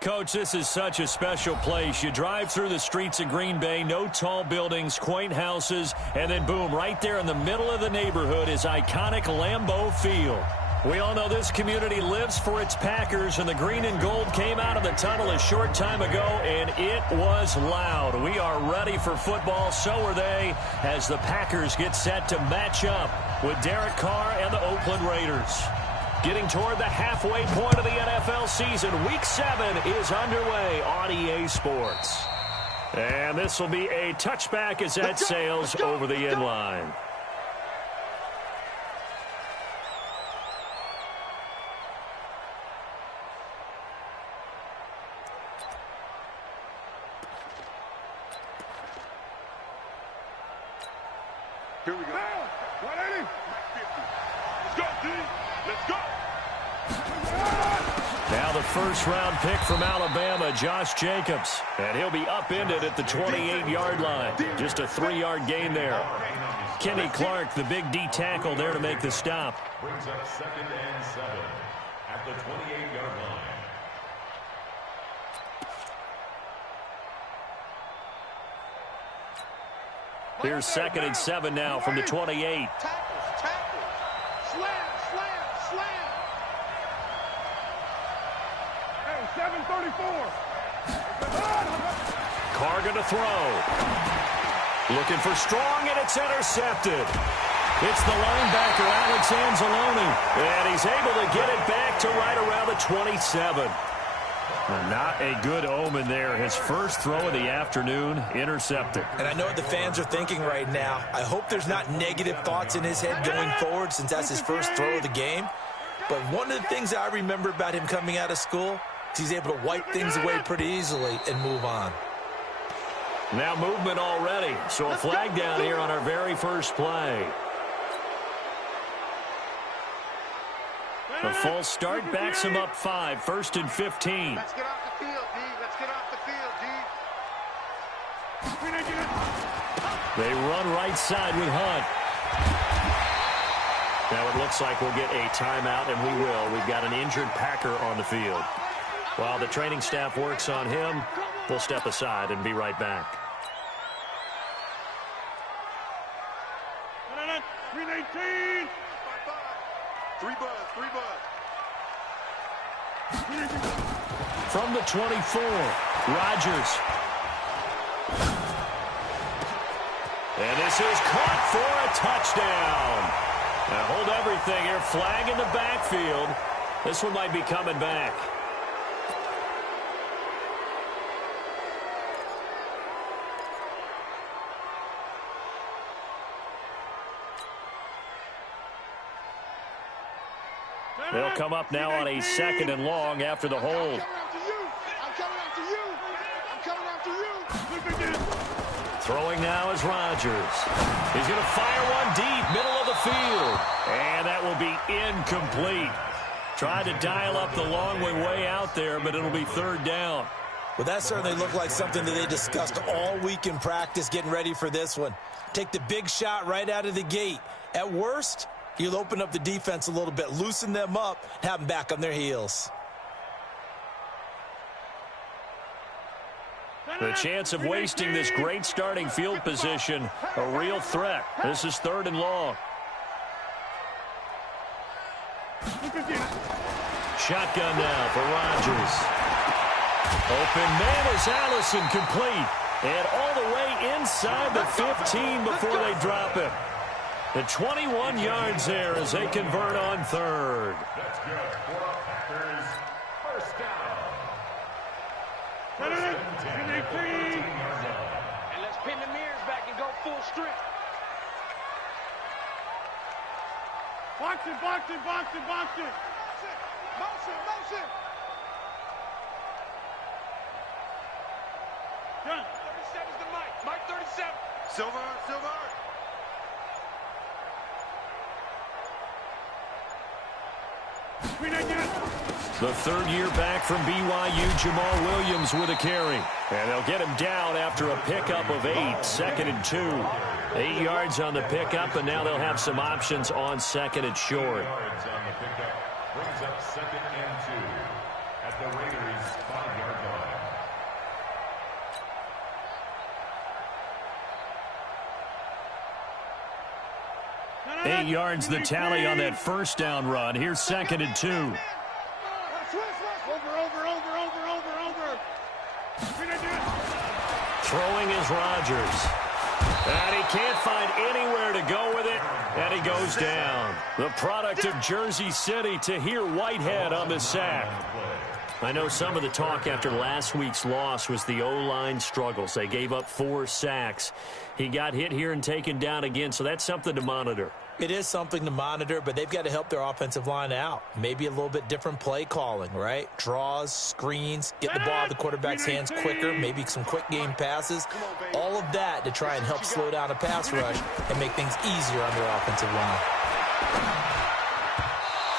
Coach, this is such a special place. You drive through the streets of Green Bay, no tall buildings, quaint houses, and then boom, right there in the middle of the neighborhood is iconic Lambeau Field. We all know this community lives for its Packers, and the green and gold came out of the tunnel a short time ago, and it was loud. We are ready for football, so are they, as the Packers get set to match up with Derek Carr and the Oakland Raiders. Getting toward the halfway point of the NFL season, Week 7 is underway on EA Sports. And this will be a touchback as that sails over the end line. Here we go. 180. 50. Let's go, D. Let's go. Now the first-round pick from Alabama, Josh Jacobs. And he'll be upended at the 28-yard line. Just a 3-yard gain there. Kenny Clark, the big D tackle there to make the stop. Brings up 2nd and 7 at the 28-yard line. Here's 2nd and 7 now from the 28. Slam. 734. Carr going to throw. Looking for Strong, and it's intercepted. It's the linebacker, Alex Anzalone. And he's able to get it back to right around the 27. Not a good omen there. His first throw of the afternoon, intercepted. And I know what the fans are thinking right now. I hope there's not negative thoughts in his head going forward since that's his first throw of the game. But one of the things I remember about him coming out of school is he's able to wipe things away pretty easily and move on. Now movement already. So a flag down here on our very first play. The false start backs him up 5, 1st and 15. Let's get off the field, D. Let's get off the field, D. They run right side with Hunt. Now it looks like we'll get a timeout, and we will. We've got an injured Packer on the field. While the training staff works on him, we'll step aside and be right back. 319. 3 buzz. From the 24, Rodgers. And this is caught for a touchdown. Now hold everything here. Flag in the backfield. This one might be coming back. They'll come up now on a 2nd and long after the hold. I'm coming after you. Throwing now is Rodgers. He's going to fire one deep, middle of the field. And that will be incomplete. Tried to dial up the long way out there, but it'll be 3rd down. Well, that certainly looked like something that they discussed all week in practice getting ready for this one. Take the big shot right out of the gate. At worst, you'll open up the defense a little bit, loosen them up, have them back on their heels. The chance of wasting this great starting field position, a real threat. This is 3rd and long. Shotgun now for Rodgers. Open man is Allison, complete. And all the way inside the 15 before they drop it. The 21 yards there as they convert on 3rd. That's good for our Packers. First down. And let's pin the mirrors back and go full strength. Box it. Motion. Done. 37's the Mike. Mike 37. Silver. The 3rd year back from BYU, Jamal Williams with a carry. And they'll get him down after a pickup of 8, 2nd and 2. 8 yards on the pickup, and now they'll have some options on 2nd and short. Yards on the pickup. Brings up 2nd and 2. at the Raiders' 5-yard line. 8 yards the tally on that first down run. Here's 2nd and 2. Over. Throwing is Rodgers. And he can't find anywhere to go with it, and he goes down. The product of Jersey City, Tahir Whitehead on the sack. I know some of the talk after last week's loss was the O-line struggles. They gave up 4 sacks. He got hit here and taken down again, so that's something to monitor. It is something to monitor, but they've got to help their offensive line out. Maybe a little bit different play calling, right? Draws, screens, get the ball out of the quarterback's hands quicker, maybe some quick game passes. All of that to try and help slow down a pass rush and make things easier on their offensive line.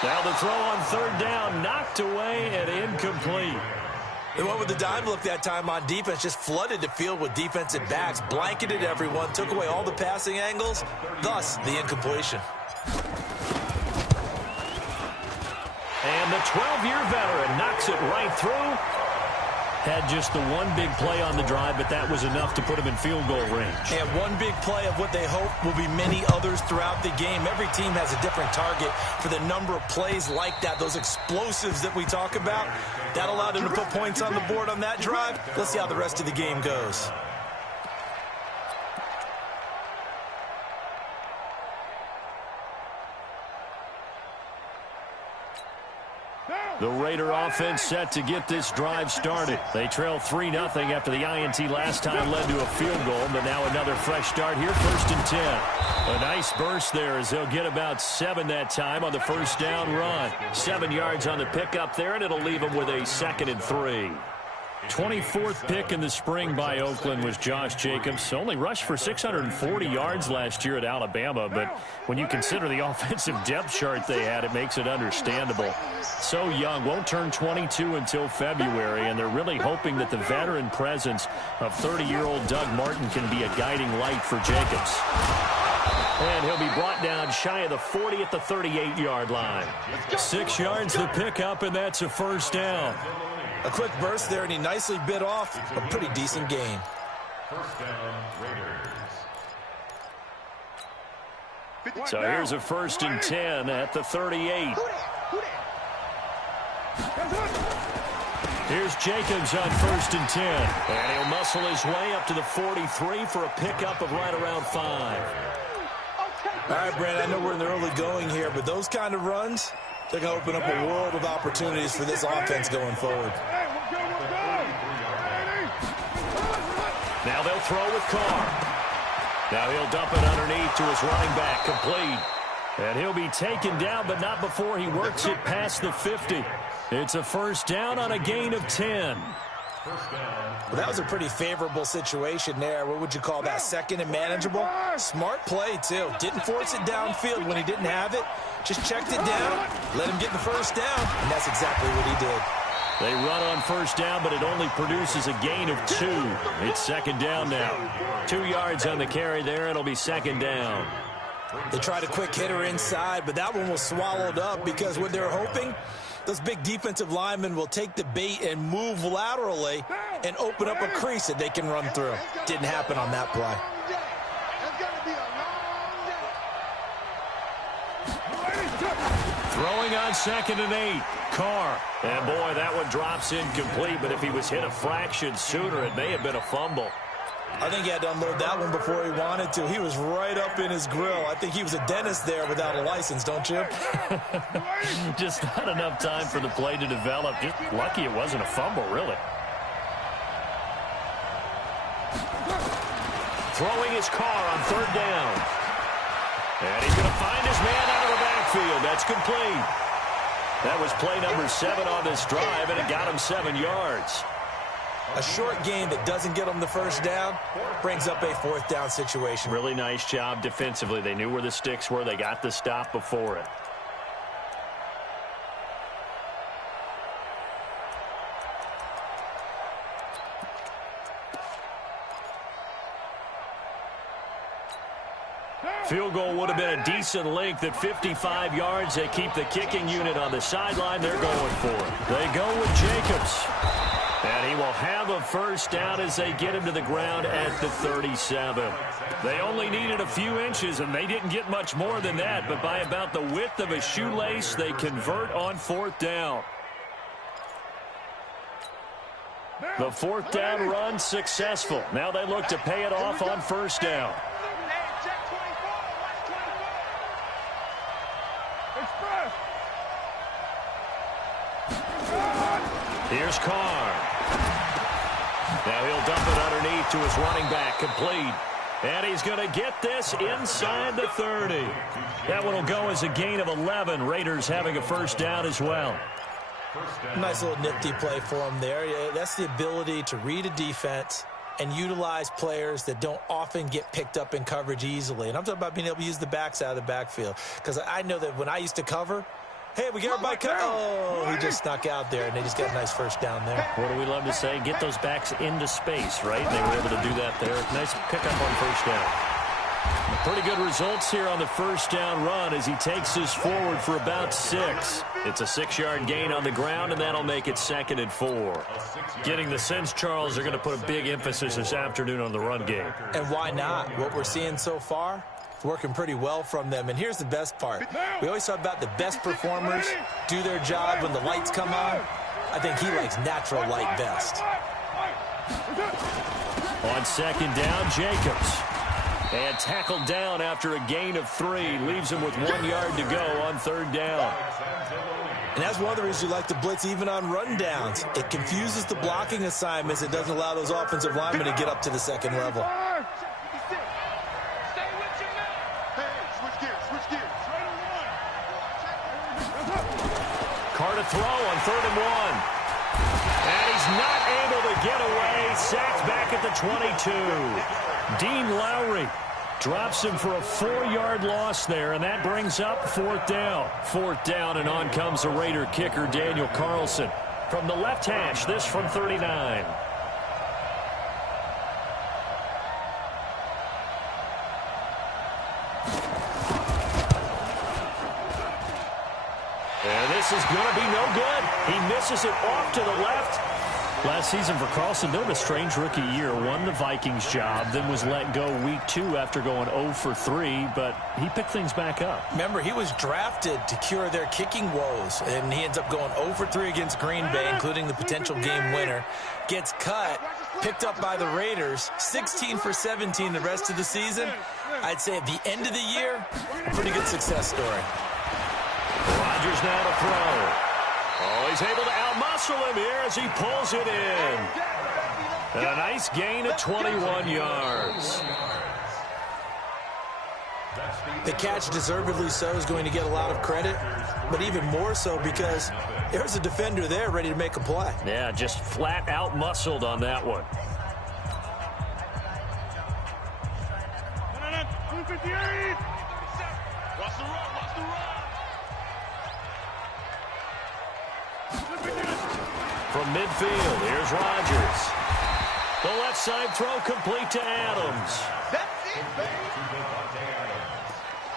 Now the throw on 3rd down, knocked away and incomplete. They went with the dime look that time on defense, just flooded the field with defensive backs, blanketed everyone, took away all the passing angles, thus the incompletion. And the 12-year veteran knocks it right through. Had just the one big play on the drive, but that was enough to put him in field goal range. And one big play of what they hope will be many others throughout the game. Every team has a different target for the number of plays like that, those explosives that we talk about. That allowed them to put points on the board on that drive. Let's see how the rest of the game goes. The Raider offense set to get this drive started. They trail 3-0 after the INT last time led to a field goal, but now another fresh start here, 1st and 10. A nice burst there as they'll get about 7 that time on the first down run. 7 yards on the pickup there, and it'll leave them with a 2nd and 3. 24th pick in the spring by Oakland was Josh Jacobs. Only rushed for 640 yards last year at Alabama, but when you consider the offensive depth chart they had, it makes it understandable. So young, won't turn 22 until February, and they're really hoping that the veteran presence of 30-year-old Doug Martin can be a guiding light for Jacobs. And he'll be brought down shy of the 40 at the 38-yard line. 6 yards the pickup, and that's a first down. A quick burst there, and he nicely bit off a pretty decent gain. First down, Raiders. So here's a 1st and 10 at the 38. Here's Jacobs on 1st and 10. And he'll muscle his way up to the 43 for a pickup of right around 5. All right, Brandon, I know we're in the early going here, but those kind of runs, they're going to open up a world of opportunities for this offense going forward. Now they'll throw with Carr. Now he'll dump it underneath to his running back, complete. And he'll be taken down, but not before he works it past the 50. It's a first down on a gain of 10. Well, that was a pretty favorable situation there. What would you call that? 2nd and manageable? Smart play, too. Didn't force it downfield when he didn't have it. Just checked it down, let him get the first down, and that's exactly what he did. They run on first down, but it only produces a gain of 2. It's 2nd down now. 2 yards on the carry there. It'll be 2nd down. They tried a quick hitter inside, but that one was swallowed up because what they're hoping, those big defensive linemen will take the bait and move laterally and open up a crease that they can run through. Didn't happen on that play. Throwing on 2nd and 8. Carr. And boy, that one drops incomplete, but if he was hit a fraction sooner, it may have been a fumble. I think he had to unload that one before he wanted to. He was right up in his grill. I think he was a dentist there without a license, don't you? Just not enough time for the play to develop. Just lucky it wasn't a fumble, really. Throwing his Carr on 3rd down. And he's going to find his man out of the backfield. That's complete. That was play number 7 on this drive, and it got him 7 yards. A short game that doesn't get them the first down brings up a 4th down situation. Really nice job defensively. They knew where the sticks were. They got the stop before it. Field goal would have been a decent length at 55 yards. They keep the kicking unit on the sideline. They're going for it. They go with Jacobs. And he will have a first down as they get him to the ground at the 37. They only needed a few inches, and they didn't get much more than that. But by about the width of a shoelace, they convert on fourth down. The fourth down run successful. Now they look to pay it off on first down. Here's Carr. Now he'll dump it underneath to his running back, complete. And he's going to get this inside the 30. That one will go as a gain of 11. Raiders having a first down as well. Nice little nifty play for him there. That's the ability to read a defense and utilize players that don't often get picked up in coverage easily. And I'm talking about being able to use the backs out of the backfield. Because I know that when I used to cover, hey, we got everybody cut. Oh, he just snuck out there, and they just got a nice first down there. What do we love to say? Get those backs into space, right? They were able to do that there. Nice pickup on first down. Pretty good results here on the first down run as he takes us forward for about 6. It's a 6-yard gain on the ground, and that'll make it 2nd and 4. Getting the sense, Charles, they're going to put a big emphasis this afternoon on the run game. And why not? What we're seeing so far, it's working pretty well from them. And here's the best part. We always talk about the best performers do their job when the lights come on. I think he likes natural light best. On second down, Jacobs. And tackled down after a gain of 3. Leaves him with 1 yard to go on third down. And that's one of the reasons you like to blitz even on rundowns. It confuses the blocking assignments. It doesn't allow those offensive linemen to get up to the second level. Carr to throw on 3rd and 1. And he's not able to get away. Sacked back at the 22. Dean Lowry drops him for a 4-yard loss there, and that brings up 4th down. 4th down, and on comes the Raider kicker, Daniel Carlson. From the left hash, this from 39. And this is going to be no good. He misses it off to the left. Last season for Carlson, bit of a strange rookie year. Won the Vikings job, then was let go week 2 after going 0 for 3, but he picked things back up. Remember, he was drafted to cure their kicking woes, and he ends up going 0 for 3 against Green Bay, including the potential game winner. Gets cut, picked up by the Raiders, 16 for 17 the rest of the season. I'd say at the end of the year, a pretty good success story. Rodgers now to throw. Oh, he's able to outmuscle him here as he pulls it in. And a nice gain of 21 yards. The catch, deservedly so, is going to get a lot of credit, but even more so because there's a defender there ready to make a play. Yeah, just flat out muscled on that one. 258. Watch the run, watch the run. From midfield, here's Rodgers. The left side throw complete to Adams.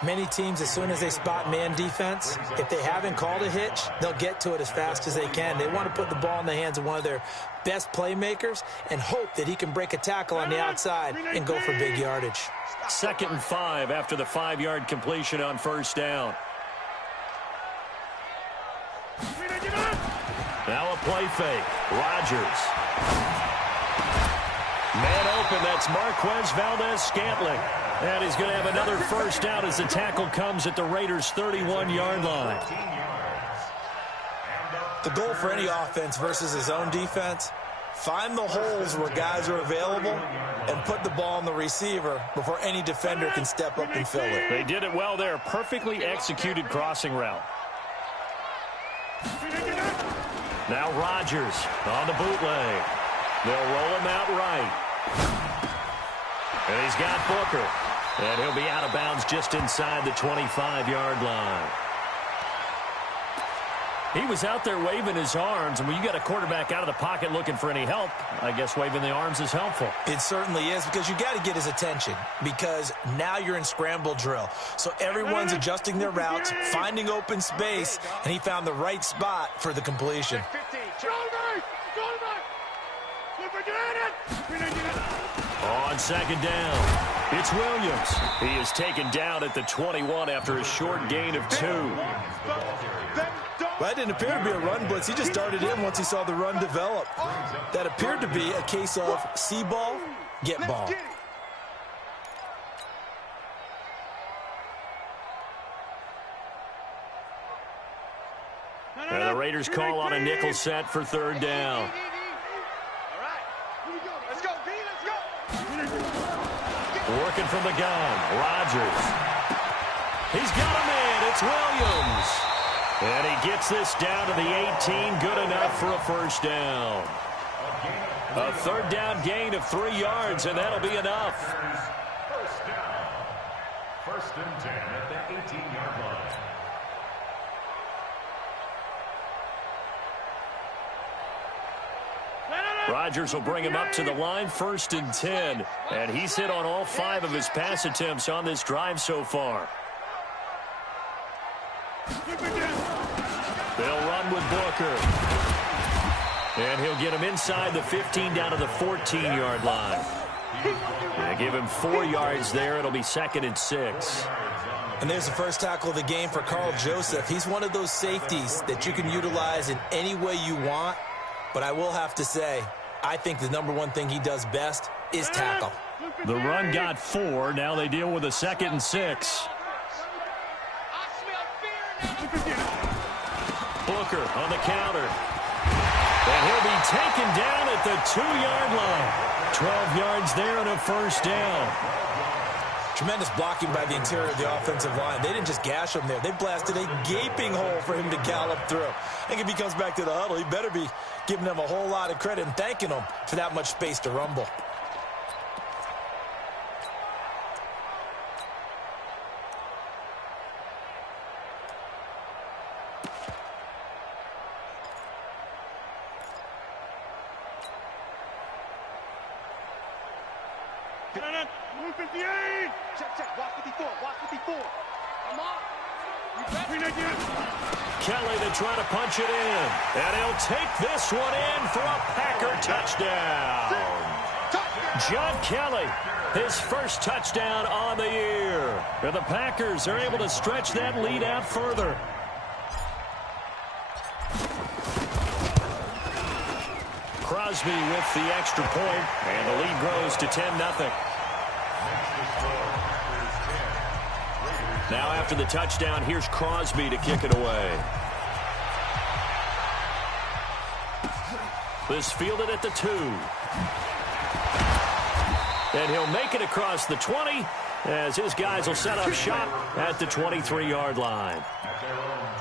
Many teams, as soon as they spot man defense, if they haven't called a hitch, they'll get to it as fast as they can. They want to put the ball in the hands of one of their best playmakers and hope that he can break a tackle on the outside and go for big yardage. 2nd and 5 after the 5-yard completion on first down. Now a play fake. Rodgers. Man open, that's Marquez Valdez-Scantling. And he's going to have another first down as the tackle comes at the Raiders' 31-yard line. The goal for any offense versus his own defense, find the holes where guys are available and put the ball on the receiver before any defender can step up and fill it. They did it well there. Perfectly executed crossing route. Now Rodgers on the bootleg. They'll roll him out right. And he's got Booker. And he'll be out of bounds just inside the 25-yard line. He was out there waving his arms, and when you got a quarterback out of the pocket looking for any help, I guess waving the arms is helpful. It certainly is, because you got to get his attention, because now you're in scramble drill. So everyone's adjusting their routes, finding open space, and he found the right spot for the completion. On second down, it's Williams. He is taken down at the 21 after a short gain of 2. Well, that didn't appear to be a run blitz. He just darted in once he saw the run develop. That appeared to be a case of see ball, get ball. And the Raiders call on a nickel set for third down. Working from the gun, Rodgers. He's got a man, it's Williams. And he gets this down to the 18, good enough for a first down. A third down gain of 3 yards, and that'll be enough. First down. First and 10 at the 18-yard line. Rodgers will bring him up to the line, first and 10. And he's hit on all 5 of his pass attempts on this drive so far. They'll run with Booker. And he'll get him inside the 15 down to the 14-yard line. And give him 4 yards there. It'll be second and 6. And there's the first tackle of the game for Carl Joseph. He's one of those safeties that you can utilize in any way you want. But I will have to say, I think the number one thing he does best is tackle. The run got 4. Now they deal with a second and 6. Booker on the counter. And he'll be taken down at the 2-yard line. 12 yards there and a first down. Tremendous blocking by the interior of the offensive line. They didn't just gash him there. They blasted a gaping hole for him to gallop through. I think if he comes back to the huddle, he better be giving them a whole lot of credit and thanking them for that much space to rumble. Kelly to try to punch it in. And he'll take this one in for a Packer touchdown. John Kelly, his first touchdown on the year. And the Packers are able to stretch that lead out further. Crosby with the extra point, and the lead grows to 10-0. Now after the touchdown, here's Crosby to kick it away. This fielded at the 2. And he'll make it across the 20 as his guys will set up shop at the 23-yard line. At their own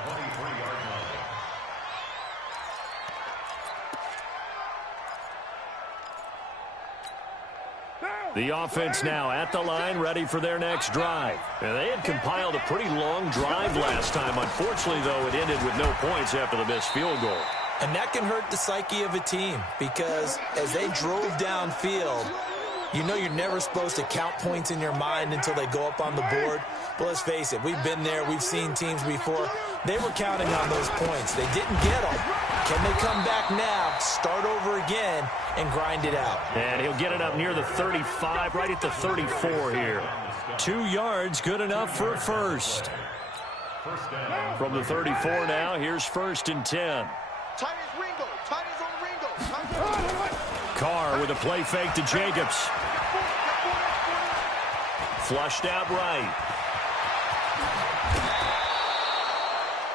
23-yard line. The offense now at the line, ready for their next drive. And they had compiled a pretty long drive last time. Unfortunately, though, it ended with no points after the missed field goal. And that can hurt the psyche of a team, because as they drove downfield, you know you're never supposed to count points in your mind until they go up on the board. But let's face it, we've been there. We've seen teams before. They were counting on those points. They didn't get them. Can they come back now, start over again, and grind it out? And he'll get it up near the 35, right at the 34 here. 2 yards, good enough for a first. From the 34 now, here's first and 10. Carr with a play fake to Jacobs. Flushed out right.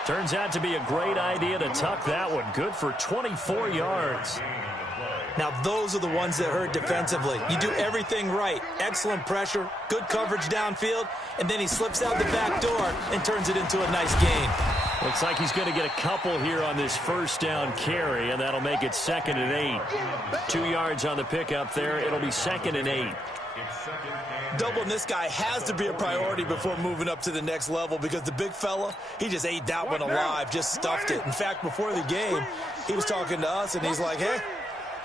Turns out to be a great idea to tuck that one. Good for 24 yards. Now, those are the ones that hurt defensively. You do everything right. Excellent pressure, good coverage downfield, and then he slips out the back door and turns it into a nice gain. Looks like he's going to get a couple here on this first down carry, and that'll make it 2nd and 8. 2 yards on the pickup there. It'll be 2nd and 8. Doubling this guy has to be a priority before moving up to the next level because the big fella, he just ate that one alive, just stuffed it. In fact, before the game, he was talking to us, and he's like, hey,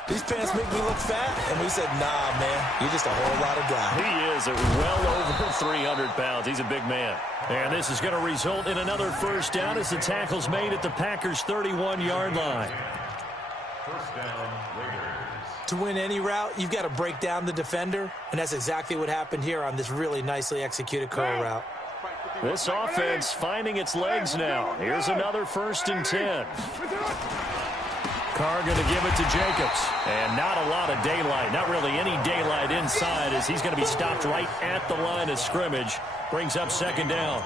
these pants make me look fat. And we said, nah, man, you're just a whole lot of guy. He is well over 300 pounds. He's a big man. And this is going to result in another first down as the tackle's made at the Packers' 31-yard line. First down, Raiders. To win any route, you've got to break down the defender, and that's exactly what happened here on this really nicely executed curl route. This offense finding its legs now. Here's another 1st and 10. Carr going to give it to Jacobs. And not a lot of daylight. Not really any daylight inside as he's going to be stopped right at the line of scrimmage. Brings up 2nd down.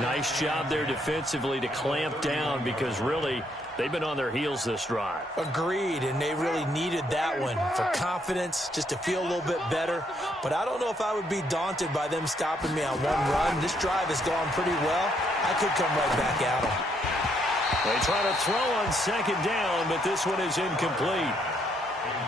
Nice job there defensively to clamp down because really they've been on their heels this drive. Agreed, and they really needed that one for confidence, just to feel a little bit better. But I don't know if I would be daunted by them stopping me on one run. This drive has gone pretty well. I could come right back at them. They try to throw on 2nd down, but this one is incomplete.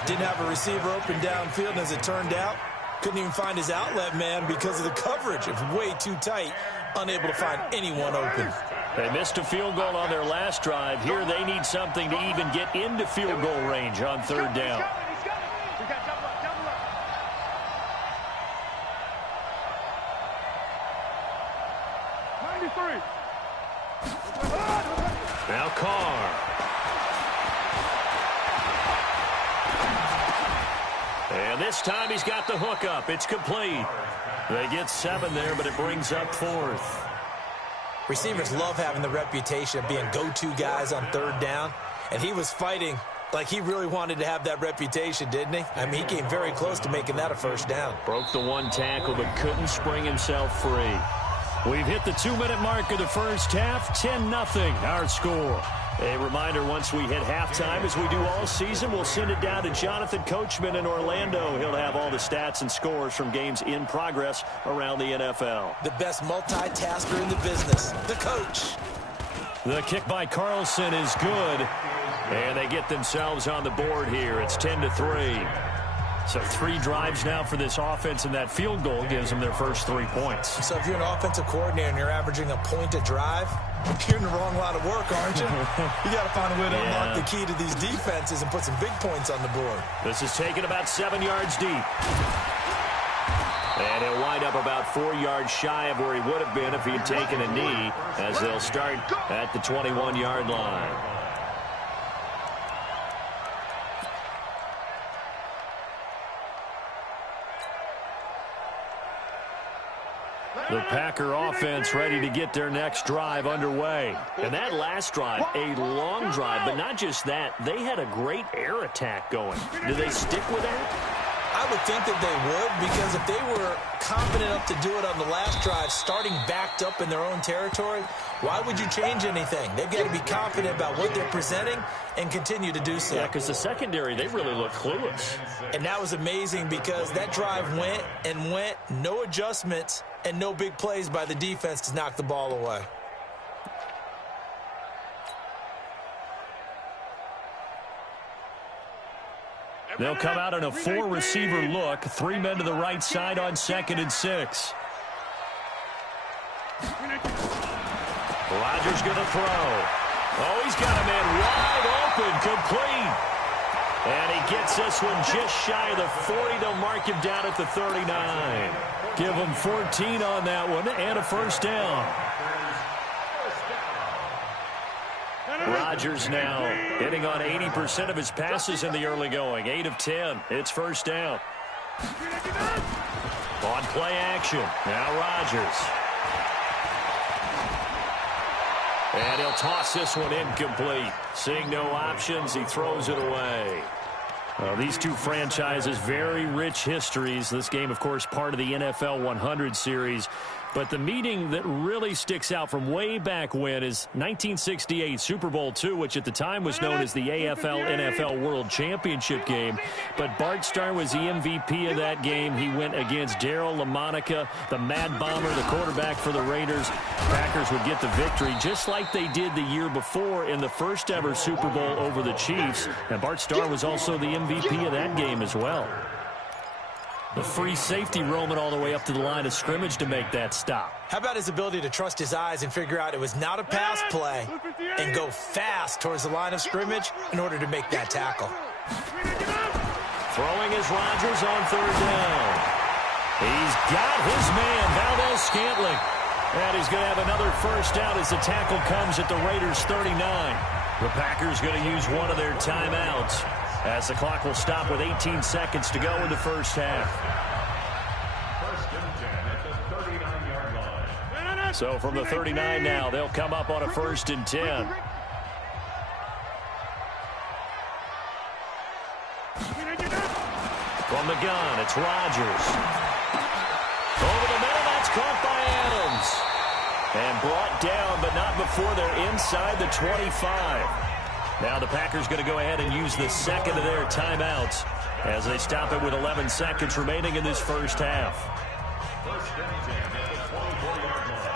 Didn't have a receiver open downfield, and as it turned out, couldn't even find his outlet man because of the coverage. It was way too tight, unable to find anyone open. They missed a field goal on their last drive. Here they need something to even get into field goal range on 3rd down. Now Carr. And this time he's got the hook up. It's complete. They get 7 there, but it brings up 4th. Receivers love having the reputation of being go-to guys on 3rd down, and he was fighting like he really wanted to have that reputation, didn't he? I mean, he came very close to making that a 1st down. Broke the 1 tackle, but couldn't spring himself free. We've hit the 2-minute mark of the first half, 10-0 our score. A reminder, once we hit halftime, as we do all season, we'll send it down to Jonathan Coachman in Orlando. He'll have all the stats and scores from games in progress around the NFL. The best multitasker in the business, the coach. The kick by Carlson is good, and they get themselves on the board here. It's 10-3. So 3 drives now for this offense, and that field goal gives them their first 3 points. So if you're an offensive coordinator and you're averaging a point a drive, you're in the wrong line of work, aren't you? You got to find a way to unlock the key to these defenses and put some big points on the board. This is taken about 7 yards deep. And he'll wind up about 4 yards shy of where he would have been if he had taken a knee, as they'll start at the 21-yard line. The Packer offense ready to get their next drive underway. And that last drive, a long drive, but not just that. They had a great air attack going. Do they stick with that? I would think that they would, because if they were confident enough to do it on the last drive, starting backed up in their own territory, why would you change anything? They've got to be confident about what they're presenting and continue to do so. Yeah, because the secondary, they really look clueless. And that was amazing because that drive went and went, no adjustments, and no big plays by the defense to knock the ball away. They'll come out in a 4-receiver look. 3 men to the right side on 2nd and 6. Rodgers going to throw. Oh, he's got a man wide open, complete. And he gets this one just shy of the 40. They'll mark him down at the 39. Give him 14 on that one and a first down. Rodgers now hitting on 80% of his passes in the early going. 8 of 10. It's first down. On play action. Now Rodgers. And he'll toss this one incomplete. Seeing no options, he throws it away. These two franchises, very rich histories. This game, of course, part of the NFL 100 series. But the meeting that really sticks out from way back when is 1968 Super Bowl II, which at the time was known as the AFL-NFL World Championship game. But Bart Starr was the MVP of that game. He went against Darryl LaMonica, the Mad Bomber, the quarterback for the Raiders. Packers would get the victory just like they did the year before in the first ever Super Bowl over the Chiefs. And Bart Starr was also the MVP of that game as well. The free safety roaming all the way up to the line of scrimmage to make that stop. How about his ability to trust his eyes and figure out it was not a pass play and go fast towards the line of scrimmage in order to make that tackle. Throwing is Rodgers on third down. He's got his man, Valdes-Scantling. And he's going to have another first down as the tackle comes at the Raiders' 39. The Packers going to use one of their timeouts as the clock will stop with 18 seconds to go in the first half. First and 10 at the 39-yard line. So from the 39 now, they'll come up on a first and 10. From the gun, it's Rodgers. Over the middle, that's caught by Adams. And brought down, but not before they're inside the 25. Now the Packers going to go ahead and use the second of their timeouts as they stop it with 11 seconds remaining in this first half. First and 10 at the 24-yard line.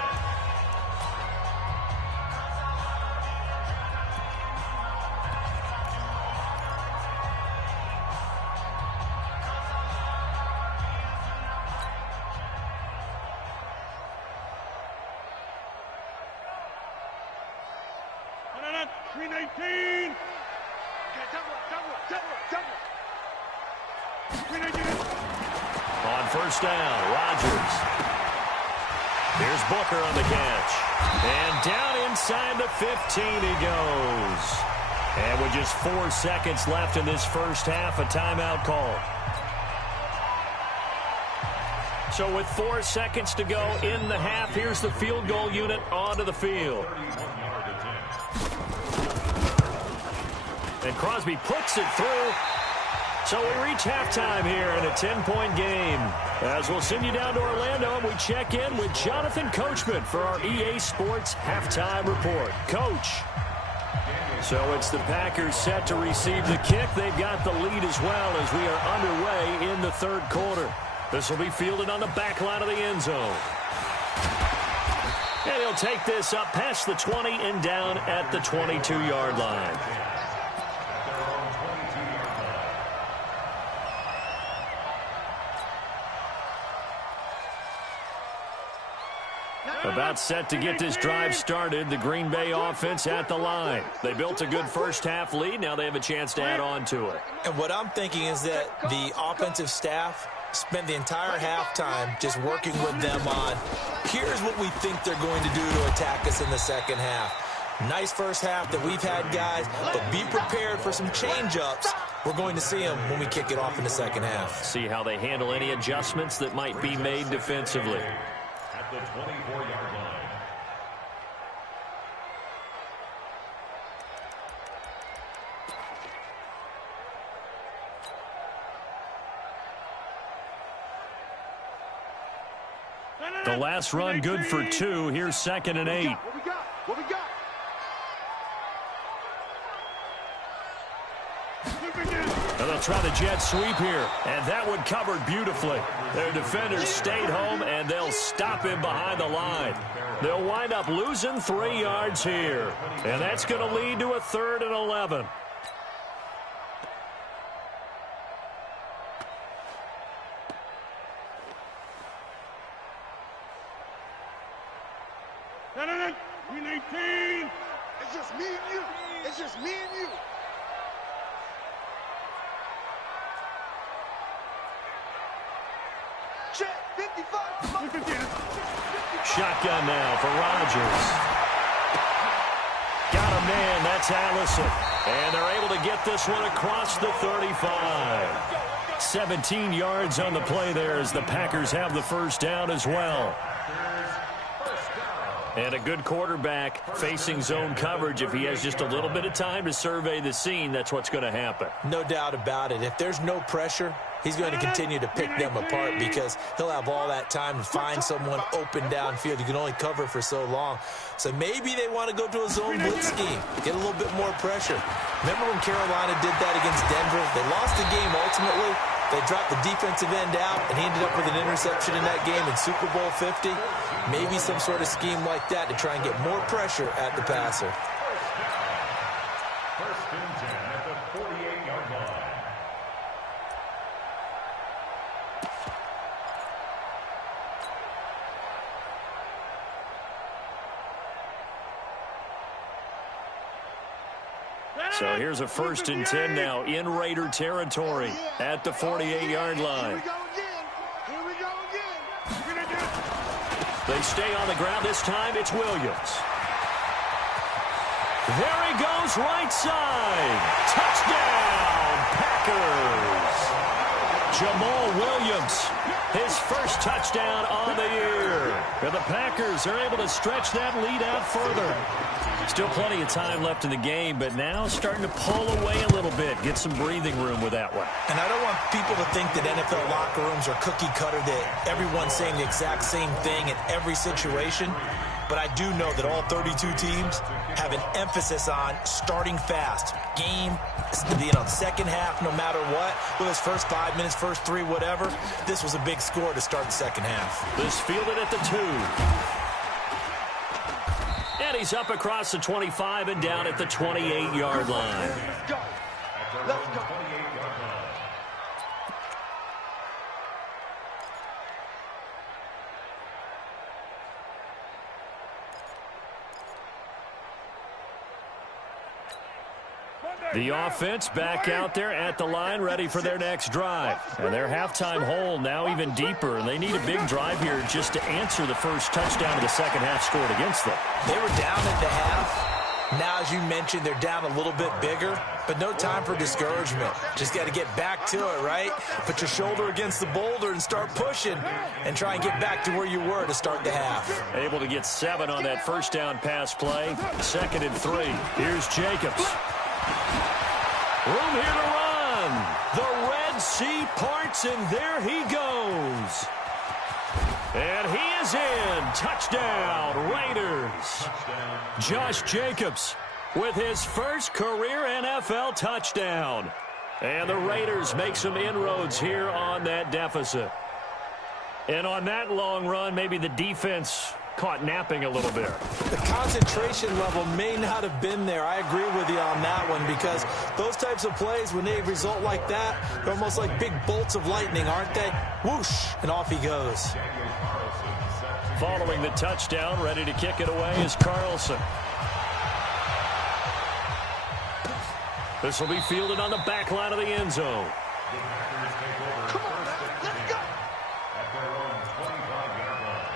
Green 18. Green 18. On first down, Rodgers. Here's Booker on the catch. And down inside the 15 he goes. And with just 4 seconds left in this first half, a timeout call. So with 4 seconds to go in the half, here's the field goal unit onto the field. And Crosby puts it through. So we reach halftime here in a 10-point game. As we'll send you down to Orlando, and we check in with Jonathan Coachman for our EA Sports Halftime Report. Coach. So it's the Packers set to receive the kick. They've got the lead as well as we are underway in the third quarter. This will be fielded on the back line of the end zone. And he'll take this up past the 20 and down at the 22-yard line. About set to get this drive started. The Green Bay offense at the line. They built a good first half lead. Now they have a chance to add on to it. And what I'm thinking is that the offensive staff spent the entire halftime just working with them on, here's what we think they're going to do to attack us in the second half. Nice first half that we've had, guys, but be prepared for some change-ups. We're going to see them when we kick it off in the second half. See how they handle any adjustments that might be made defensively. At the 24-yard line. The last run good for 2. Here's 2nd and 8. What we got? What we got? And they'll try the jet sweep here. And that one covered beautifully. Their defenders stayed home, and they'll stop him behind the line. They'll wind up losing 3 yards here. And that's going to lead to a 3rd and 11. Green 18. It's just me and you. It's just me and you. Check 55. Shotgun now for Rodgers. Got a man. That's Allison. And they're able to get this one across the 35. 17 yards on the play there as the Packers have the first down as well. And a good quarterback facing zone coverage. If he has just a little bit of time to survey the scene, that's what's going to happen. No doubt about it. If there's no pressure, he's going to continue to pick them apart because he'll have all that time to find someone open downfield. You can only cover for so long. So maybe they want to go to a zone blitz scheme, get a little bit more pressure. Remember when Carolina did that against Denver? They lost the game ultimately. They dropped the defensive end out, and he ended up with an interception in that game in Super Bowl 50. Maybe some sort of scheme like that to try and get more pressure at the passer. First and 10 at the 48-yard line. So here's a 1st and 10 now in Raider territory at the 48-yard line. They stay on the ground. This time it's Williams. There he goes, right side. Touchdown, Packers. Jamal Williams, his first touchdown on the year. And the Packers are able to stretch that lead out further. Still plenty of time left in the game, but now starting to pull away a little bit. Get some breathing room with that one. And I don't want people to think that NFL locker rooms are cookie cutter, that everyone's saying the exact same thing in every situation. But I do know that all 32 teams have an emphasis on starting fast. Game, second half, no matter what. Whether it's first 5 minutes, first 3, whatever. This was a big score to start the second half. This fielded at the 2. And he's up across the 25 and down at the 28-yard line. Let's go. Let's go. The offense back out there at the line, ready for their next drive. And their halftime hole now even deeper, and they need a big drive here just to answer the first touchdown of the second half scored against them. They were down at the half. Now, as you mentioned, they're down a little bit bigger, but no time for discouragement. Just got to get back to it, right? Put your shoulder against the boulder and start pushing and try and get back to where you were to start the half. Able to get 7 on that first down pass play. 2nd and 3. Here's Jacobs. Room here to run. The Red Sea parts, and there he goes. And he is in. Touchdown, Raiders. Josh Jacobs with his first career NFL touchdown. And the Raiders make some inroads here on that deficit. And on that long run, maybe the defense caught napping a little bit. The concentration level may not have been there. I agree with you on that one, because those types of plays, when they result like that, they're almost like big bolts of lightning, aren't they? Whoosh, and off he goes. Following the touchdown, ready to kick it away is Carlson. This will be fielded on the back line of the end zone. Come on, let's go. At their own 25-yard line.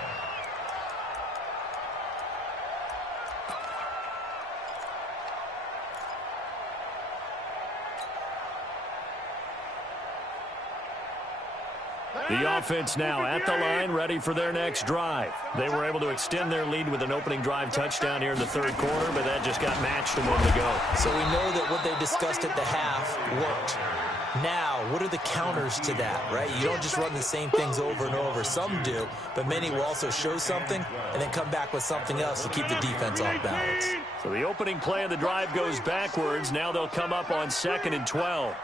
The offense now at the line, ready for their next drive. They were able to extend their lead with an opening drive touchdown here in the 3rd quarter, but that just got matched a moment ago. So we know that what they discussed at the half worked. Now, what are the counters to that, right? You don't just run the same things over and over. Some do, but many will also show something and then come back with something else to keep the defense off balance. So the opening play of the drive goes backwards. Now they'll come up on 2nd and 12.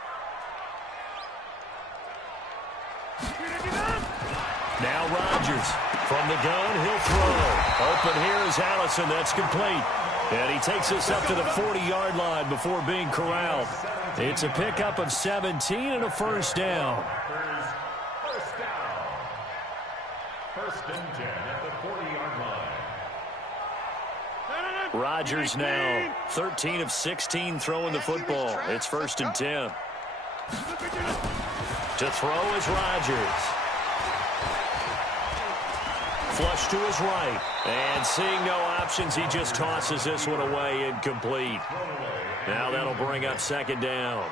Now Rodgers from the gun, he'll throw. Open here is Allison, that's complete. And he takes us up to the 40-yard line before being corralled. It's a pickup of 17 and a first down. First down. 1st and 10 at the 40-yard line. Rodgers now 13 of 16 throwing the football. It's 1st and 10. To throw is Rodgers. Flush to his right. And seeing no options, he just tosses this one away, incomplete. Now that'll bring up 2nd down.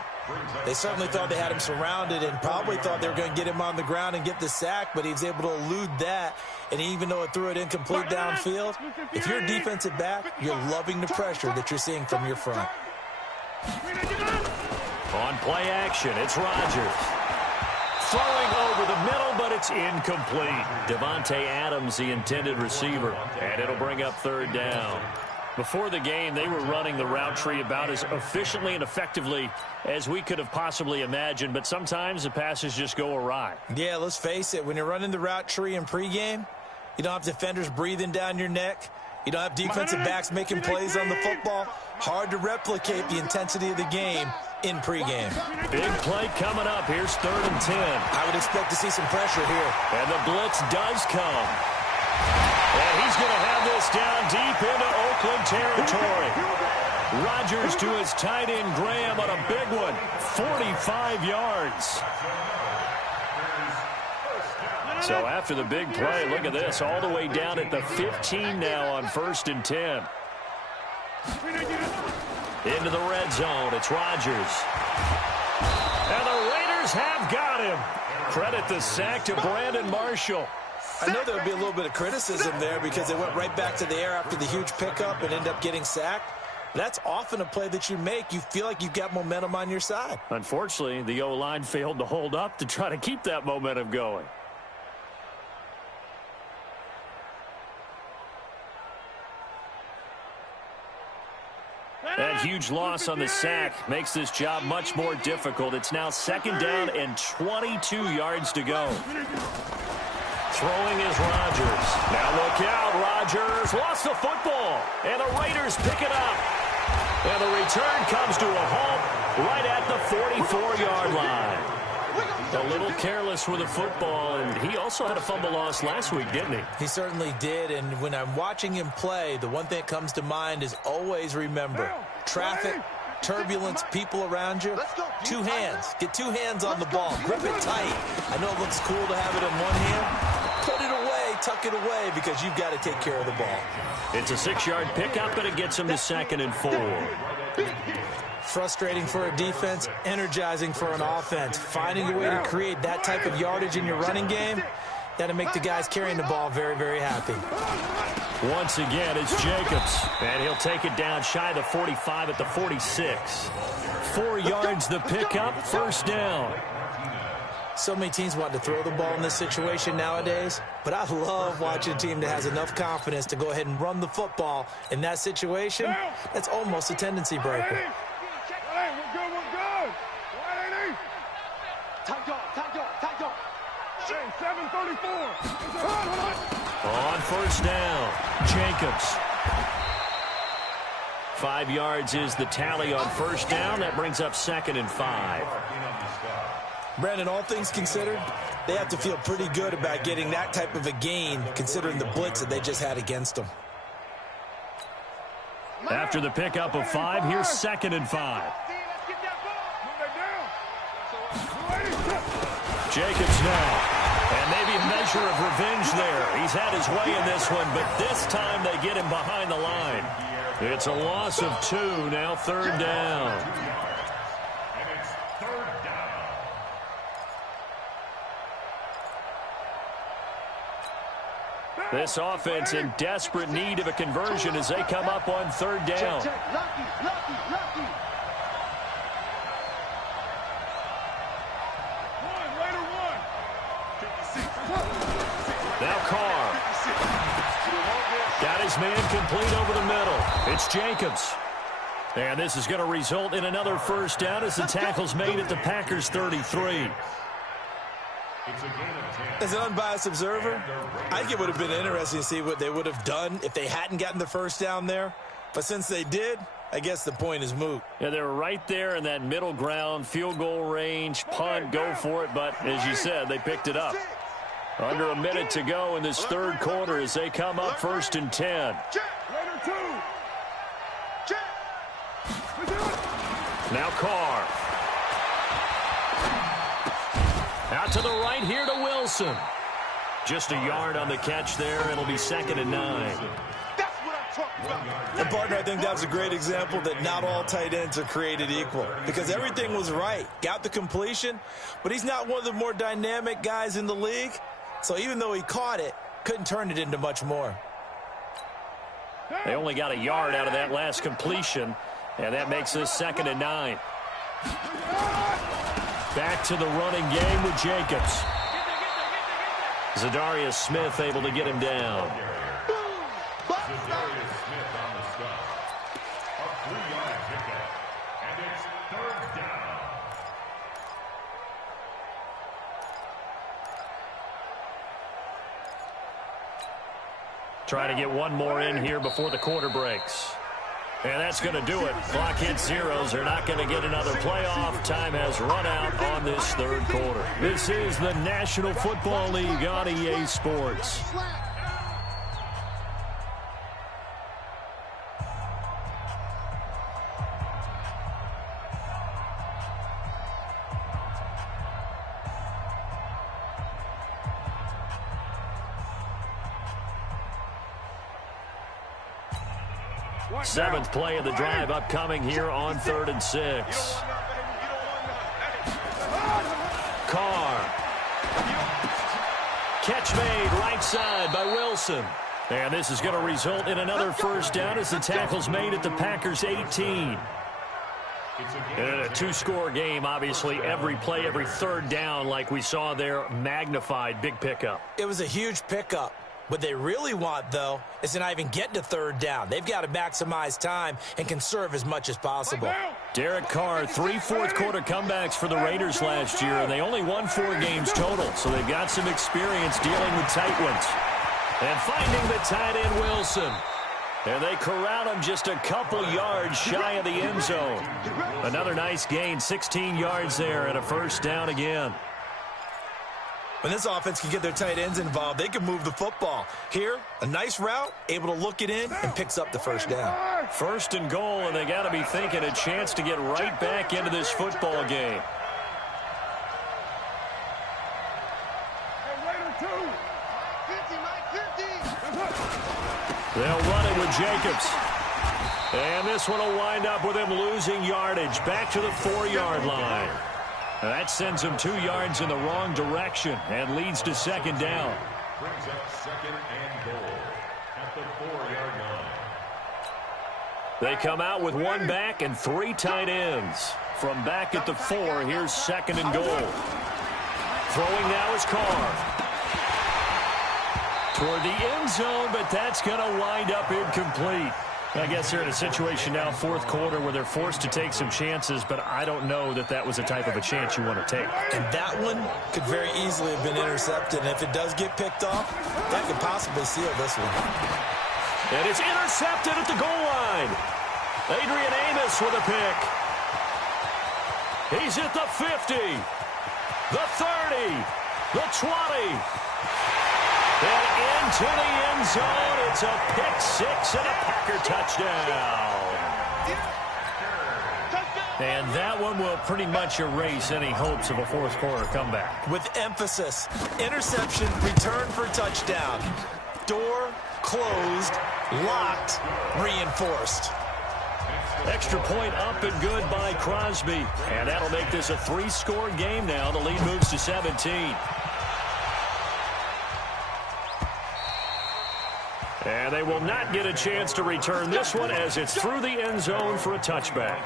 They certainly thought they had him surrounded and probably thought they were going to get him on the ground and get the sack, but he was able to elude that. And even though it threw it incomplete downfield, if you're a defensive back, you're loving the pressure that you're seeing from your front. On play action, it's Rodgers. Throwing over the middle, but it's incomplete. Devontae Adams, the intended receiver, and it'll bring up 3rd down. Before the game, they were running the route tree about as efficiently and effectively as we could have possibly imagined, but sometimes the passes just go awry. Yeah, let's face it. When you're running the route tree in pregame, you don't have defenders breathing down your neck. You don't have defensive backs making plays on the football. Hard to replicate the intensity of the game in pregame. Big play coming up. Here's 3rd and 10. I would expect to see some pressure here. And the blitz does come. And he's going to have this down deep into Oakland territory. Rodgers to his tight end, Graham, on a big one. 45 yards. So after the big play, look at this, all the way down at the 15 now on 1st and 10. Into the red zone, it's Rodgers. And the Raiders have got him. Credit the sack to Brandon Marshall. I know there'll be a little bit of criticism there because they went right back to the air after the huge pickup and ended up getting sacked. That's often a play that you make. You feel like you've got momentum on your side. Unfortunately, the O-line failed to hold up to try to keep that momentum going. That huge loss on the sack makes this job much more difficult. It's now 2nd down and 22 yards to go. Throwing is Rodgers. Now look out, Rodgers lost the football, and the Raiders pick it up. And the return comes to a halt right at the 44-yard line. A little careless with the football, and he also had a fumble loss last week, didn't he? He certainly did, and when I'm watching him play, the one thing that comes to mind is always remember, traffic, turbulence, people around you, 2 hands. Get 2 hands on the ball. Grip it tight. I know it looks cool to have it in one hand. Put it away, tuck it away, because you've got to take care of the ball. It's a 6-yard pickup, and it gets him to 2nd and 4. Frustrating for a defense, energizing for an offense. Finding a way to create that type of yardage in your running game, that'll make the guys carrying the ball very, very happy. Once again, it's Jacobs, and he'll take it down shy of the 45 at the 46. 4 yards the pickup, 1st down. So many teams want to throw the ball in this situation nowadays, but I love watching a team that has enough confidence to go ahead and run the football in that situation. That's almost a tendency breaker. Hey, we're good, we're good. 180. Tight up. Hey, 7:34. On 1st down, Jacobs. 5 yards is the tally on 1st down. That brings up 2nd and 5. Brandon, all things considered, they have to feel pretty good about getting that type of a gain considering the blitz that they just had against them. After the pickup of 5, here's 2nd and 5. Jacobs now. And maybe a measure of revenge there. He's had his way in this one, but this time they get him behind the line. It's a loss of 2, now 3rd down. This offense in desperate need of a conversion as they come up on 3rd down. Now Carr. Got his man complete over the middle. It's Jacobs. And this is going to result in another 1st down as the tackle's made at the Packers 33. As an unbiased observer, I think it would have been interesting to see what they would have done if they hadn't gotten the 1st down there. But since they did, I guess the point is moot. Yeah, they're right there in that middle ground, field goal range, punt, go for it. But as you said, they picked it up. Under a minute to go in this 3rd quarter as they come up 1st and 10. Now Carr. Out to the right here to Wilson. Just a yard on the catch there. It'll be 2nd and 9. That's what I'm talking about. And, partner, I think that was a great example that not all tight ends are created equal because everything was right. Got the completion, but he's not one of the more dynamic guys in the league. So even though he caught it, couldn't turn it into much more. They only got a yard out of that last completion, and that makes this 2nd and 9. Back to the running game with Jacobs. Zadarius Smith able to get him down. Zadarius Smith on the stop. A 3-yard pickup. And it's 3rd down. Try to get one more in here before the quarter breaks. And that's going to do it. Clock hits zeros. They're not going to get another playoff. Time has run out on this 3rd quarter. This is the National Football League on EA Sports. Seventh play of the drive upcoming here on 3rd and 6. Carr. Catch made right side by Wilson. And this is going to result in another first down as the tackle's made at the Packers' 18. In a two-score game, obviously, every play, every third down, like we saw there, magnified, big pickup. It was a huge pickup. What they really want, though, is to not even get to third down. They've got to maximize time and conserve as much as possible. Derek Carr, 3 fourth-quarter comebacks for the Raiders last year, and they only won 4 games total, so they've got some experience dealing with tight ones. And finding the tight end, Wilson. And they corral him just a couple yards shy of the end zone. Another nice gain, 16 yards there, and a first down again. When this offense can get their tight ends involved, they can move the football. Here, a nice route, able to look it in, and picks up the first down. First and goal, and they got to be thinking a chance to get right back into this football game. They'll run it with Jacobs. And this one will wind up with him losing yardage back to the 4-yard line. And that sends him 2 yards in the wrong direction and leads to second down. Brings up second and goal at the 4-yard line. They come out with 1 back and 3 tight ends. From back at the 4, here's second and goal. Throwing now is Carr. Toward the end zone, but that's going to wind up incomplete. I guess they're in a situation now, 4th quarter, where they're forced to take some chances, but I don't know that that was the type of a chance you want to take. And that one could very easily have been intercepted, and if it does get picked off, that could possibly seal this one. And it's intercepted at the goal line. Adrian Amos with a pick. He's at the 50, the 30, the 20. And into the end zone, it's a pick 6 and a Packer touchdown. And that one will pretty much erase any hopes of a 4th quarter comeback. With emphasis, interception, return for touchdown. Door closed, locked, reinforced. Extra point up and good by Crosby. And that'll make this a 3-score game now. The lead moves to 17. And they will not get a chance to return this one as it's through the end zone for a touchback.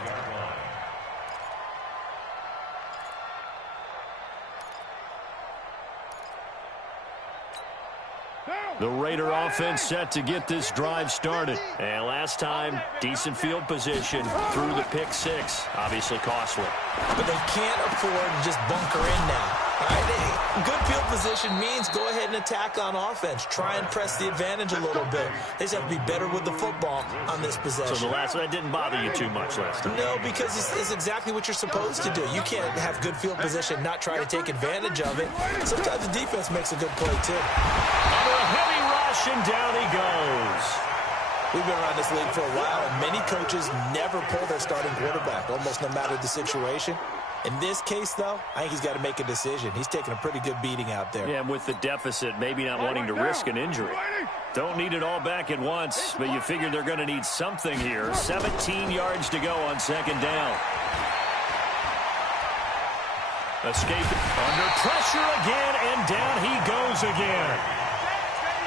The Raider offense set to get this drive started. And last time, decent field position through the pick 6. Obviously costly. But they can't afford to just bunker in now. All right, good field position means go ahead and attack on offense. Try and press the advantage a little bit. They just have to be better with the football on this possession. So the last one didn't bother you too much last time? No, because it's exactly what you're supposed to do. You can't have good field position, not try to take advantage of it. Sometimes the defense makes a good play, too. Under a heavy rush, and down he goes. We've been around this league for a while, and many coaches never pull their starting quarterback, almost no matter the situation. In this case, though, I think he's got to make a decision. He's taking a pretty good beating out there. Yeah, and with the deficit, maybe not wanting to risk an injury. Don't need it all back at once, but you figure they're going to need something here. 17 yards to go on second down. Escape under pressure again, and down he goes again.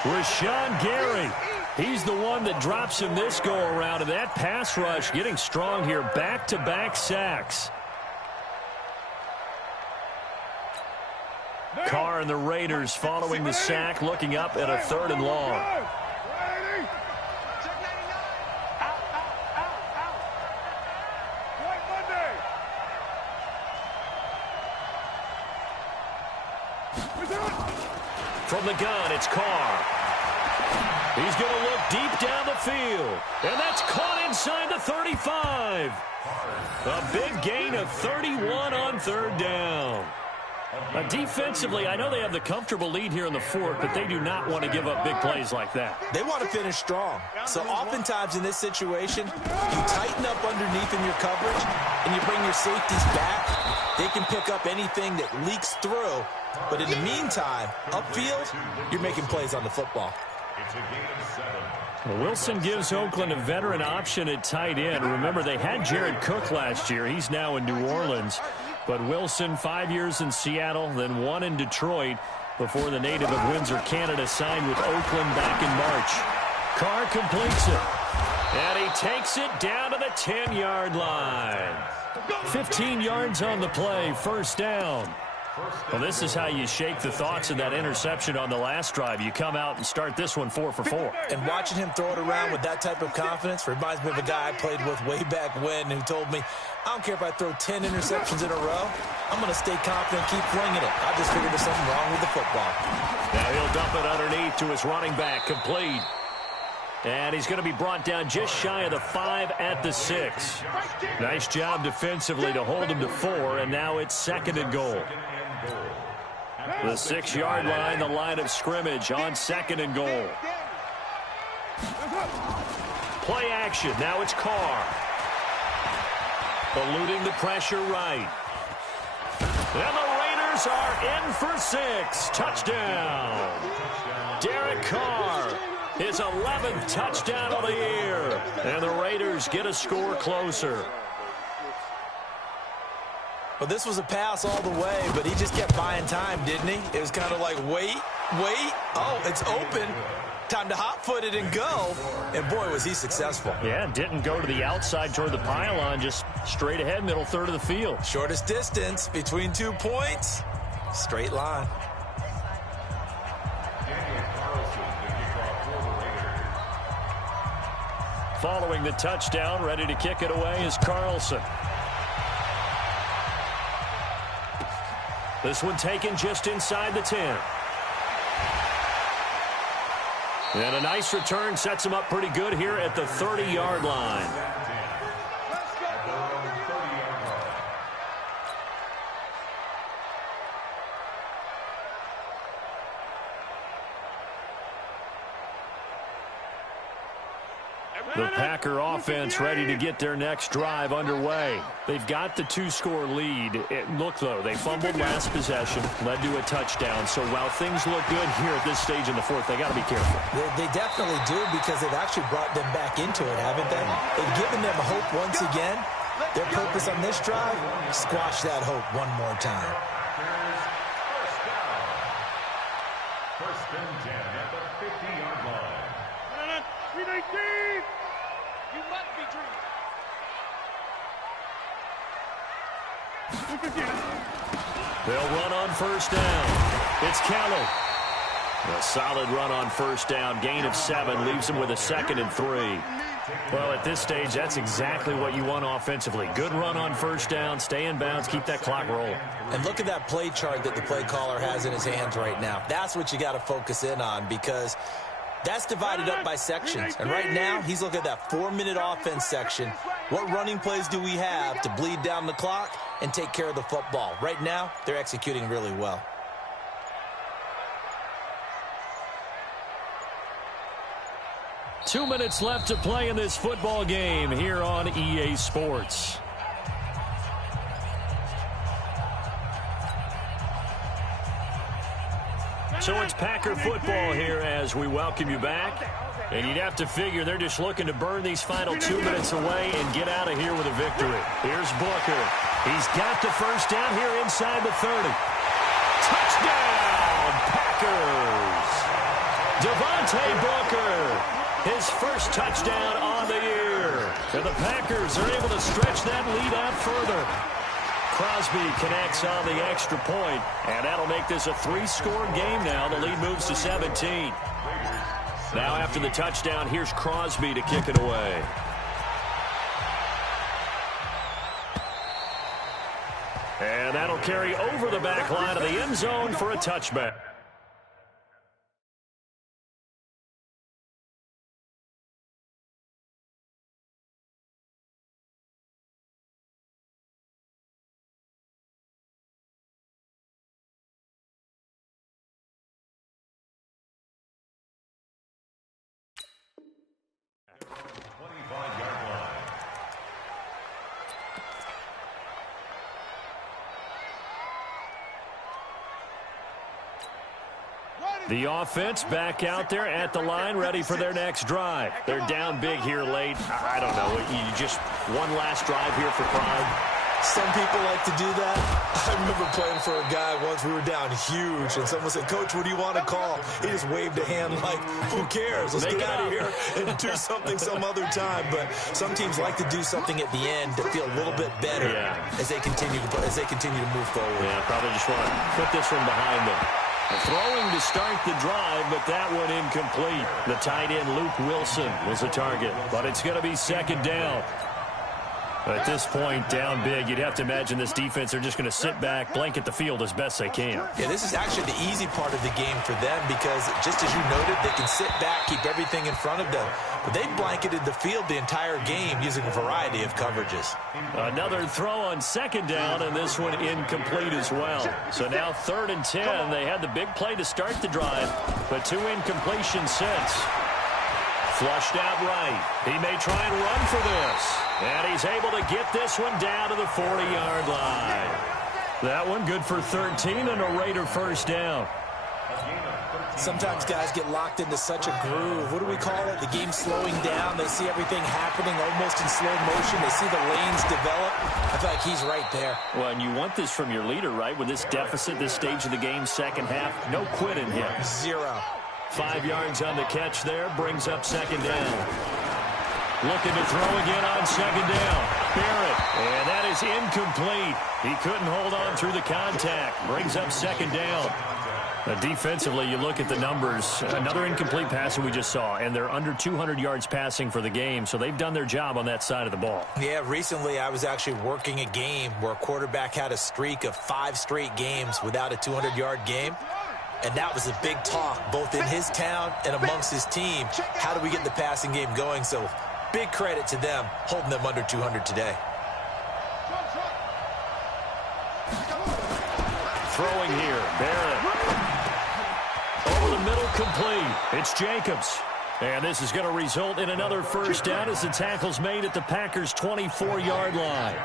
Rashawn Gary. He's the one that drops him this go-around, and that pass rush getting strong here. Back-to-back sacks. Carr and the Raiders following the sack, looking up at a 3rd and long. From the gun, it's Carr. He's going to look deep down the field. And that's caught inside the 35. A big gain of 31 on 3rd down. Defensively, I know they have the comfortable lead here in the 4th, but they do not want to give up big plays like that. They want to finish strong. So oftentimes in this situation, you tighten up underneath in your coverage, and you bring your safeties back. They can pick up anything that leaks through. But in the meantime, upfield, you're making plays on the football. It's a gain of 7. Well, Wilson gives Oakland a veteran option at tight end. Remember, they had Jared Cook last year. He's now in New Orleans. But Wilson, 5 years in Seattle, then 1 in Detroit before the native of Windsor, Canada, signed with Oakland back in March. Carr completes it. And he takes it down to the 10-yard line. 15 yards on the play, first down. Well, this is how you shake the thoughts of that interception on the last drive. You come out and start this one 4 for 4. And watching him throw it around with that type of confidence reminds me of a guy I played with way back when who told me, I don't care if I throw 10 interceptions in a row. I'm going to stay confident, keep flinging it. I just figured there's something wrong with the football. Now he'll dump it underneath to his running back, complete. And he's going to be brought down just shy of the 5 at the 6. Nice job defensively to hold him to 4, and now it's 2nd and goal. The 6-yard line, the line of scrimmage on 2nd and goal. Play action. Now it's Carr. Eluding the pressure right. And the Raiders are in for 6. Touchdown. Derek Carr. His 11th touchdown of the year. And the Raiders get a score closer. Well, this was a pass all the way, but he just kept buying time, didn't he? It was kind of like, wait. Oh, it's open. Time to hot-foot it and go. And, boy, was he successful. Yeah, didn't go to the outside toward the pylon, just straight ahead, middle third of the field. Shortest distance between 2 points. Straight line. Following the touchdown, ready to kick it away is Carlson. This one taken just inside the 10. And a nice return sets him up pretty good here at the 30-yard line. The Packer offense ready to get their next drive underway. They've got the 2-score lead. Look, though, they fumbled last possession, led to a touchdown. So while things look good here at this stage in the 4th, they got to be careful. They definitely do, because they've actually brought them back into it, haven't they? They've given them hope once again. Their purpose on this drive, squash that hope one more time. First and 10 at the 50-yard line. 319! You must be dreaming. They'll run on first down. It's Kelly. A solid run on first down. Gain of 7 leaves him with a 2nd and 3. Well, at this stage, that's exactly what you want offensively. Good run on first down. Stay in bounds. Keep that clock rolling. And look at that play chart that the play caller has in his hands right now. That's what you got to focus in on, because that's divided up by sections. And right now, he's looking at that 4-minute offense section. What running plays do we have to bleed down the clock and take care of the football? Right now, they're executing really well. Two minutes left to play in this football game here on EA Sports. So it's Packer football here as we welcome you back. And you'd have to figure they're just looking to burn these final 2 minutes away and get out of here with a victory. Here's Booker. He's got the first down here inside the 30. Touchdown, Packers! Devontae Booker, his first touchdown on the year. And the Packers are able to stretch that lead out further. Crosby connects on the extra point, and that'll make this a 3-score game now. The lead moves to 17. Now after the touchdown, here's Crosby to kick it away. And that'll carry over the back line of the end zone for a touchback. The offense back out there at the line, ready for their next drive. They're down big here late. I don't know. You just one last drive here for pride. Some people like to do that. I remember playing for a guy once. We were down huge, and someone said, "Coach, what do you want to call?" He just waved a hand like, "Who cares? Let's get out of here and do something some other time." But some teams like to do something at the end to feel a little bit better as they continue to move forward. Yeah, probably just want to put this one behind them. Throwing to start the drive, but that one incomplete. The tight end, Luke Wilson, was a target, but it's going to be second down. At this point, down big, you'd have to imagine this defense are just going to sit back, blanket the field as best they can. Yeah, this is actually the easy part of the game for them because, just as you noted, they can sit back, keep everything in front of them. But they blanketed the field the entire game using a variety of coverages. Another throw on second down, and this one incomplete as well. So now 3rd and 10. They had the big play to start the drive, but 2 incompletions since. Flushed out right. He may try and run for this. And he's able to get this one down to the 40-yard line. That one good for 13 and a Raider first down. Sometimes guys get locked into such a groove. What do we call it? The game slowing down. They see everything happening almost in slow motion. They see the lanes develop. I feel like he's right there. Well, and you want this from your leader, right? With this deficit, this stage of the game, second half, no quit in him. 0. 5 yards on the catch there, brings up second down. Looking to throw again on second down. Barrett, and that is incomplete. He couldn't hold on through the contact. Brings up second down. Defensively, you look at the numbers. Another incomplete pass that we just saw, and they're under 200 yards passing for the game, so they've done their job on that side of the ball. Yeah, recently I was actually working a game where a quarterback had a streak of 5 straight games without a 200-yard game. And that was a big talk, both in his town and amongst his team. How do we get the passing game going? So big credit to them, holding them under 200 today. Throwing here, Barrett. Over the middle, complete. It's Jacobs. And this is going to result in another first down as the tackle's made at the Packers' 24-yard line.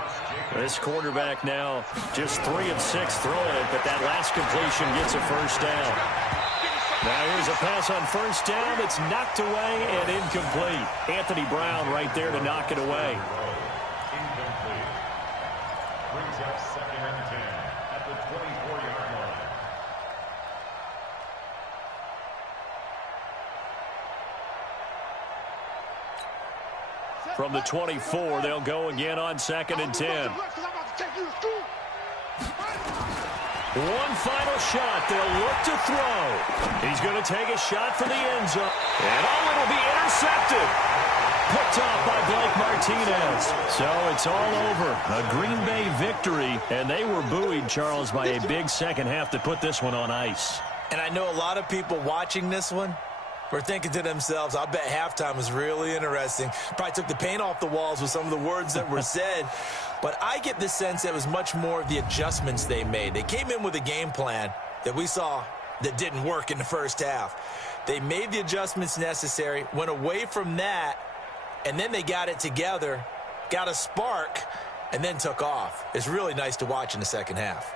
This quarterback now just 3 of 6 throwing it, but that last completion gets a first down. Now here's a pass on first down that's knocked away and incomplete. Anthony Brown right there to knock it away. Incomplete. Brings up 2nd and 10 at the 24-yard line. From the 24, they'll go again on 2nd and 10. One final shot. They'll look to throw. He's going to take a shot for the end zone. And it'll be intercepted. Picked off by Blake Martinez. So it's all over. A Green Bay victory. And they were buoyed, Charles, by a big second half to put this one on ice. And I know a lot of people watching this one were thinking to themselves, I bet halftime was really interesting. Probably took the paint off the walls with some of the words that were said. But I get the sense that it was much more of the adjustments they made. They came in with a game plan that we saw that didn't work in the first half. They made the adjustments necessary, went away from that, and then they got it together, got a spark, and then took off. It's really nice to watch in the second half.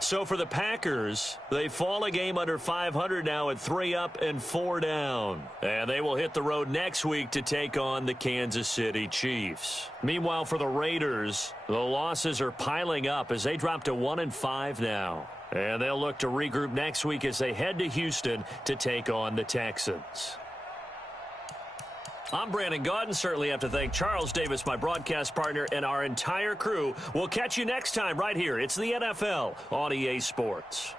So for the Packers, they fall a game under 500 now at 3 up and 4 down. And they will hit the road next week to take on the Kansas City Chiefs. Meanwhile, for the Raiders, the losses are piling up as they drop to 1-5 now. And they'll look to regroup next week as they head to Houston to take on the Texans. I'm Brandon Gaudin. Certainly have to thank Charles Davis, my broadcast partner, and our entire crew. We'll catch you next time right here. It's the NFL on EA Sports.